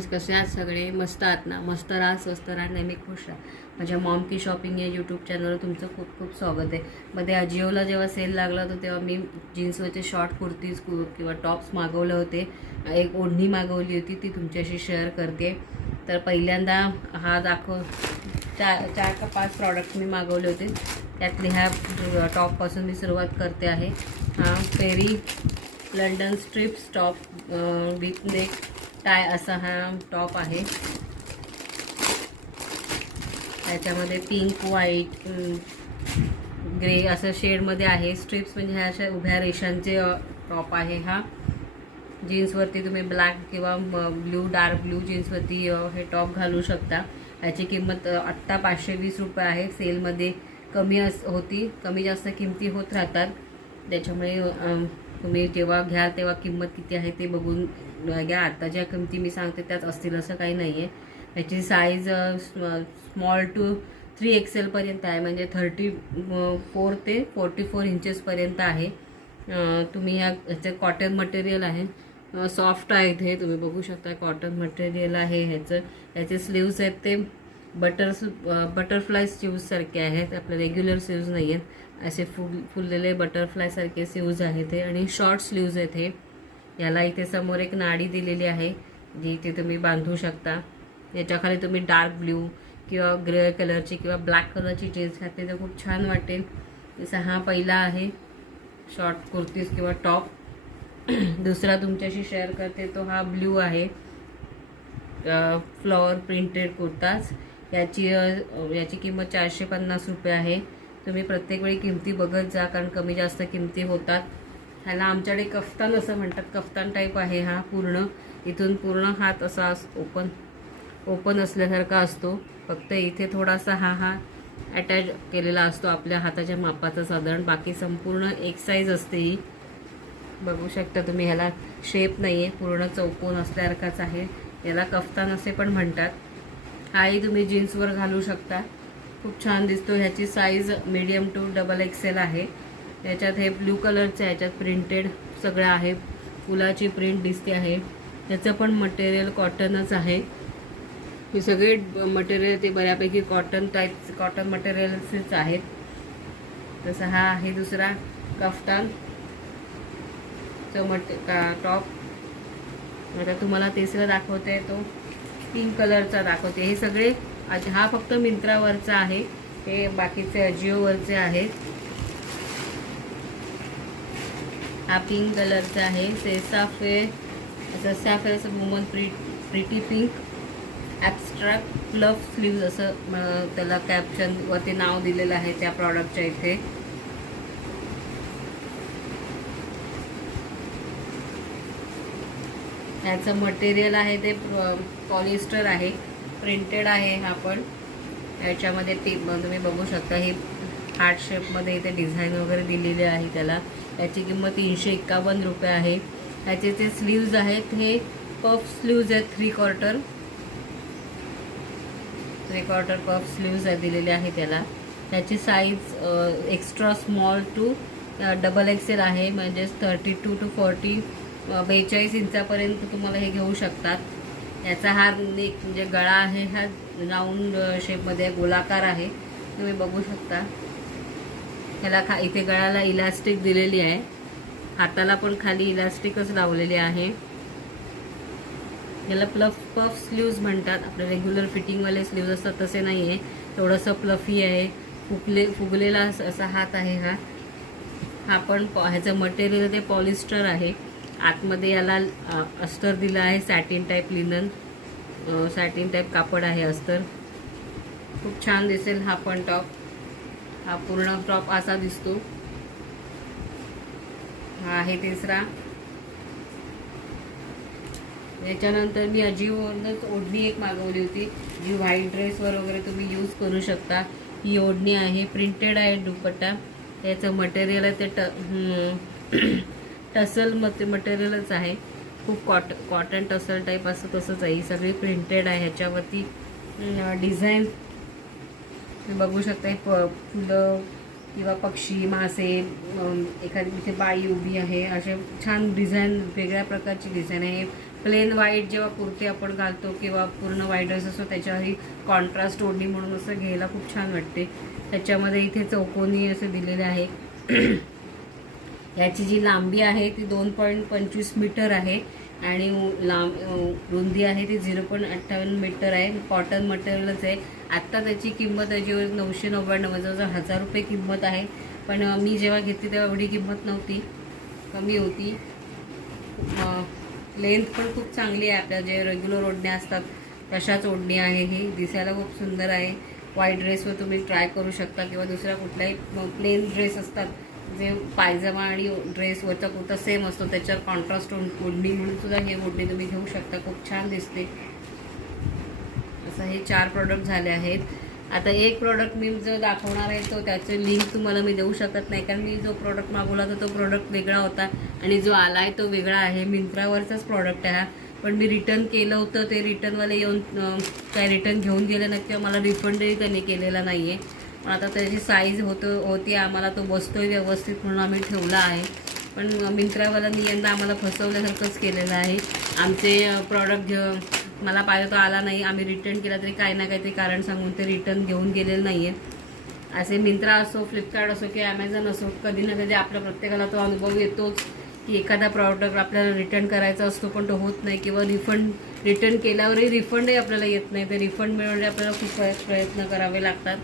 Friends, कसे आहात सगळे? मस्त आहात ना? मस्त राहा, स्वस्त राहा, नेहमी खुश राहा. माझ्या मॉम की शॉपिंग या यूट्यूब चॅनलवर तुमचं खूप खूप स्वागत आहे. मध्ये अजिओला जेव्हा सेल लागला होता तेव्हा मी जीन्सवरचे शॉर्ट कुर्तीज किंवा टॉप्स मागवले होते. एक ओढणी मागवली होती, ती तुमच्याशी शेअर करते. तर पहिल्यांदा हा चार का 5 प्रॉडक्ट मी मागवले होते. त्यातले ह्या टॉपपासून मी सुरुवात करते आहे. हा Perry London stripes top with neck tie असा हा टॉप आहे. त्याच्यामध्ये पिंक, व्हाईट, ग्रे असं शेडमध्ये आहे. स्ट्रिप्स म्हणजे ह्या अशा उभ्या रेषांचे टॉप आहे. हा जीन्सवरती तुम्ही ब्लॅक किंवा ब्ल्यू, डार्क ब्ल्यू जीन्सवरती हे टॉप घालू शकता. याची किंमत आत्ता 520 रुपये आहे. सेलमध्ये होती, कमी जास्त किमती होत राहतात. त्याच्यामुळे तुम्ही जेव्हा घ्याल तेव्हा किंमत किती आहे ते बघून घ्या. आता ज्या किमती मी सांगते त्याच असतील असं काही नाही आहे. याची साईज स्मॉल टू 3XL पर्यंत आहे, म्हणजे 34 ते 44 इंचेसपर्यंत आहे. तुम्ही ह्याचं कॉटन मटेरियल आहे, सॉफ्ट आहे. इथे तुम्ही बघू शकता कॉटन मटेरियल आहे. ह्याचे स्लीव्ज आहेत ते बटरफ्लाय स्लीव्जसारखे आहेत. आपले रेग्युलर स्लीव्ज नाही आहेत, असे फुललेले बटरफ्लायसारखे स्लीव्ज आहेत ते, आणि शॉर्ट स्लीव्ज आहेत हे. याला इथे समोर एक नाडी दिलेली आहे जी इथे तुम्ही बांधू शकता. याच्याखाली तुम्ही डार्क ब्ल्यू किंवा ग्रे कलरची किंवा ब्लॅक कलरची जीन्स घातली तर खूप छान वाटेल. तसा हा पहिला आहे शॉर्ट कुर्तीज किंवा टॉप. दुसरा तुमच्याशी शेअर करते तो हा ब्ल्यू आहे, फ्लॉवर प्रिंटेड कुर्ताज. याची किंमत 450 रुपये आहे. तुम्ही प्रत्येक वेळी किमती बघत जा, कारण कमी जास्त किमती होतात. ह्याला आमच्याकडे कफ्तान असं म्हणतात. कफ्तान टाईप आहे हा. पूर्ण इथून पूर्ण हात असा ओपन असल्यासारखा असतो. फक्त इथे थोडासा हा अटॅच केलेला असतो आपल्या हाताच्या मापाचा साधारण. बाकी संपूर्ण एक साईज असते ही. बघू शकता तुम्ही, ह्याला शेप नाही आहे, पूर्ण चौकोन असल्यासारखाच आहे. याला कफ्तान असे पण म्हणतात. हाही तुम्ही जीन्सवर घालू शकता, खूप छान दिसतो. ह्याची साईज मीडियम टू XXL आहे. याच्यात हे ब्ल्यू कलरचं ह्याच्यात प्रिंटेड सगळं आहे, फुलाची प्रिंट दिसते आहे. त्याचं पण मटेरियल कॉटनच आहे. हे सगळे मटेरियल ते बऱ्यापैकी कॉटन मटेरियल्सच आहेत. तसं हा आहे दुसरा कफ्तान टॉप. आता तुम्हाला तिसरा दाखवते तो पिंक कलरचा दाखवते. हे सगळे हा फक्त मिंत्रावरचा आहे, हे बाकीचे अजिओवरचे आहेत. हा पिंक कलरचा आहे, सॅफे woman pretty pink abstract fluff sleeves असं त्याला कॅप्शनवरती नाव दिलेलं आहे त्या प्रॉडक्टच्या इथे. ह्याचं मटेरियल आहे ते पॉलिस्टर आहे, प्रिंटेड आहे हा पण. याच्यामध्ये तुम्ही बघू शकता हे हार्ट शेपमध्ये इथे डिझाईन वगैरे दिलेले आहे त्याला. याची किंमत 351 रुपये आहे. ह्याचे जे स्लीव्ज आहेत हे पफ स्लीव्ज आहेत, 3/4 पफ स्लीव्ज दिलेले आहे त्याला. त्याची size extra small to XXL आहे, म्हणजेच 32 to 40 42 इंचापर्यंत तुम्हाला हे घेऊ शकतात. याचा हा नेक म्हणजे गळा आहे हा राऊंड शेपमध्ये गोलाकार आहे, तुम्ही बघू शकता. ह्याला इथे गळ्याला इलास्टिक दिलेली आहे, हाताला पण खाली इलास्टिकच लावलेली आहे. याला पफ स्लीव्ज म्हणतात. आपले रेग्युलर फिटिंगवाले स्लीव्ज असतात तसे नाही आहे, थोडंसं फ्लफी आहे. फुगलेला असा हात आहे हा पण. ह्याचं मटेरियल ते पॉलिस्टर आहे. आतमध्ये याला अस्तर दिलं आहे, satin type linen, satin type कापड आहे अस्तर. खूप छान दिसेल हा पण टॉप. हा पूर्ण टॉप असा दिसतो. हा आहे तिसरा. याच्यानंतर मी अजिओवरूनच ओढणी एक मागवली होती, जी व्हाईट ड्रेसवर वगैरे तुम्ही यूज करू शकता. ही ओढणी आहे, प्रिंटेड आहे दुपट्टा. याचं मटेरियल आहे ते टसल मटेरियलच आहे. खूप कॉटन टसल टाईप असं तसंच आहे. ही सगळी प्रिंटेड आहे. ह्याच्यावरती डिझाईन बघू शकता. फुलं किंवा पक्षी मासे, एखादी इथे बाई उभी आहे, असे छान डिझाईन, वेगळ्या प्रकारची डिझाईन आहे. प्लेन व्हाईट जेव्हा कुर्ती आपण घालतो किंवा पूर्ण व्हाईट ड्रेस असतो त्याच्यावरही कॉन्ट्रास्ट ओढणी म्हणून असं घ्यायला खूप छान वाटते. त्याच्यामध्ये इथे चौकोनी असे दिलेले आहे. याची जी लांबी आहे ती 2.25 मीटर आहे आणि रुंदी आहे ती 0.58 मीटर आहे. कॉटन मटेरियलच आहे. आत्ता त्याची किंमत त्याची 999, जवळजवळ 1000 रुपये किंमत आहे. पण मी जेव्हा घेतली तेव्हा एवढी किंमत नव्हती, कमी होती. लेंथ पण खूप चांगली आहे. आपल्या जे रेग्युलर ओढण्या असतात तशाच ओढणी आहे. ही दिसायला खूप सुंदर आहे. व्हाईट ड्रेसवर तुम्ही ट्राय करू शकता किंवा दुसऱ्या कुठलाही प्लेन ड्रेस असतात जे पायजमा आणि ड्रेसवरचा कुर्ता सेम असतो त्याच्यावर कॉन्ट्रास्ट ओढणी म्हणून सुद्धा हे ओढणी तुम्ही घेऊ शकता. खूप छान दिसते. असं हे 4 प्रोडक्ट झाले आहेत. आता एक प्रोडक्ट मी जो दाखवणार आहे तो त्याचे लिंक तुम्हाला मी देऊ शकत नाही, कारण मी जो प्रोडक्ट मागवला होता तो प्रोडक्ट वेगळा होता आणि जो आला आहे तो वेगळा आहे. मिंत्रावरचाच प्रोडक्ट आहे हा, पण मी रिटर्न केलं होतं. ते रिटर्नवाले येऊन काय रिटर्न घेऊन गेले नाही किंवा मला रिफंडही त्यांनी केलेला नाही आहे. पण आता त्याची साईज होती आम्हाला, तो बसतोय व्यवस्थित म्हणून आम्ही ठेवला आहे. पण मिंत्रावाल्यांनी यंदा आम्हाला फसवल्यासारखंच केलेलं आहे. आमचे प्रॉडक्ट मला पाहिजे तो आला नाही, आम्ही रिटर्न केला तरी काही ना काहीतरी कारण सांगून ते रिटर्न घेऊन गेलेलं नाही आहे. असे मिंत्रा असो, फ्लिपकार्ट असो की ॲमेझॉन असो, कधी ना कधी आपल्या प्रत्येकाला तो अनुभव येतोच की एखादा प्रॉडक्ट आपल्याला रिटर्न करायचा असतो पण तो होत नाही, किंवा रिटर्न केल्यावरही रिफंडही आपल्याला येत नाही. ते रिफंड मिळवण्यासाठी आपल्याला खूप प्रयत्न करावे लागतात.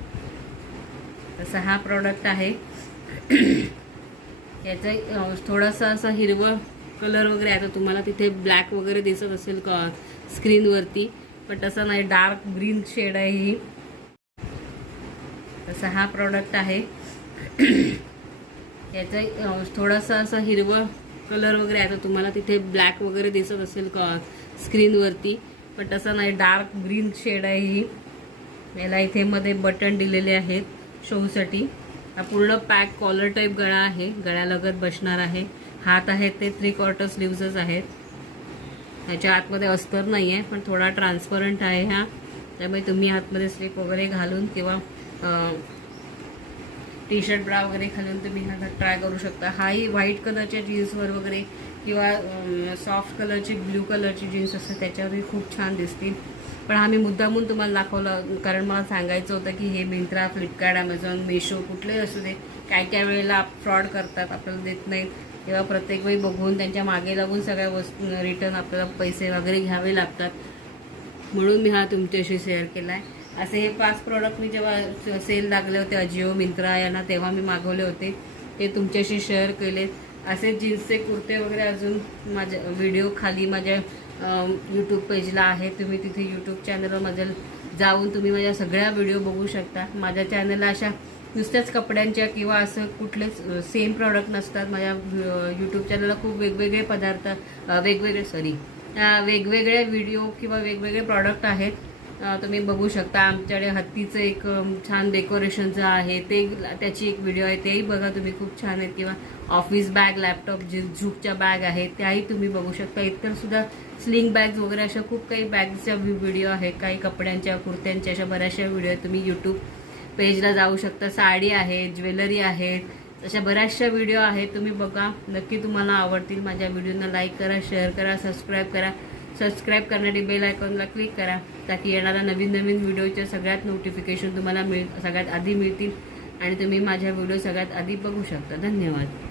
तसा हा प्रॉडक्ट आहे. याचा थोडासा असा हिरवा कलर वगैरे आहे. तर तुम्हाला तिथे ब्लॅक वगैरे दिसत असेल का स्क्रीनवरती, पण तसं नाही, डार्क ग्रीन शेड आहे ही. तसा हा प्रॉडक्ट आहे. याचा थोडासा असा हिरवा कलर वगैरे आहे. तर तुम्हाला तिथे ब्लॅक वगैरे दिसत असेल का स्क्रीनवरती, पण तसं नाही, डार्क ग्रीन शेड आहे ही. याला इथे मध्ये बटन दिलेले आहेत शोसाठी. हा पूर्ण पॅक कॉलर टाईप गळा आहे, गळ्यालगत बसणार आहे. हात आहेत ते 3/4 स्लीव्हजच आहेत. ह्याच्या आतमध्ये अस्तर नाही आहे, पण थोडा ट्रान्सपरंट आहे हा, त्यामुळे तुम्ही आतमध्ये स्लीप वगैरे घालून किंवा टी शर्ट ब्रा वगैरे घालून तुम्ही हा ट्राय करू शकता. हाही व्हाईट कलरच्या जीन्सवर वगैरे किंवा सॉफ्ट कलरची, ब्ल्यू कलरची जीन्स असते त्याच्यावरही खूप छान दिसतील. पण आम्ही मुद्दामून तुम्हाला दाखवलं कारण मला सांगायचं होतं की हे मिंत्रा, फ्लिपकार्ट, ॲमेझॉन, मेशो कुठलेही असू दे, काय वेळेला फ्रॉड करतात, आपल्याला देत नाहीत किंवा प्रत्येक वेळी बघून त्यांच्या मागे लागून सगळ्या वस्तू रिटर्न आपल्याला पैसे वगैरे घ्यावे लागतात. म्हणून मी हा तुमच्याशी शेअर केला आहे. असे हे 5 प्रॉडक्ट मी जेव्हा सेल लागले होते अजिओ, मिंत्रा यांना, तेव्हा मी मागवले होते, ते तुमच्याशी शेअर केले. असे जीन्सचे कुर्ते वगैरे अजून माझ्या व्हिडिओ खाली माझ्या यूट्यूब पेजला आहे. तुम्ही तिथे यूट्यूब चॅनलवर माझ्या जाऊन तुम्ही माझ्या सगळ्या व्हिडिओ बघू शकता. माझ्या चॅनलला अशा नुसत्याच कपड्यांच्या किंवा असं कुठलेच सेम प्रॉडक्ट नसतात. माझ्या यूट्यूब चॅनलला खूप वेगवेगळे पदार्थ, वेगवेगळे व्हिडिओ किंवा वेगवेगळे प्रॉडक्ट आहेत. तुम्ही बघू शकता. आमच्याकडे हत्तीचं एक छान डेकोरेशनचं आहे, ते त्याची एक व्हिडिओ आहे, तेही बघा तुम्ही, खूप छान आहेत. किंवा ऑफिस बॅग, लॅपटॉप, झुकच्या बॅग आहेत त्याही तुम्ही बघू शकता. इतर सुद्धा स्लिंग बॅग्स वगैरे अशा खूप काही बॅग्सच्या व्हिडिओ आहेत, काही कपड्यांच्या, कुर्त्यांच्या, अशा बऱ्याचशा व्हिडिओ आहेत. तुम्ही यूट्यूब पेजला जाऊ शकता. साडी आहे, ज्वेलरी आहेत, अशा बऱ्याचशा व्हिडिओ आहेत, तुम्ही बघा, नक्की तुम्हाला आवडतील. माझ्या व्हिडिओना लाईक करा, शेअर करा, सबस्क्राईब करा. सबस्क्राईब करण्यासाठी बेल आयकॉनला क्लिक करा, ताकी येणाऱ्या नवीन व्हिडिओच्या सगळ्यात नोटिफिकेशन तुम्हाला सगळ्यात आधी मिळतील आणि तुम्ही माझ्या व्हिडिओ सगळ्यात आधी बघू शकता. धन्यवाद.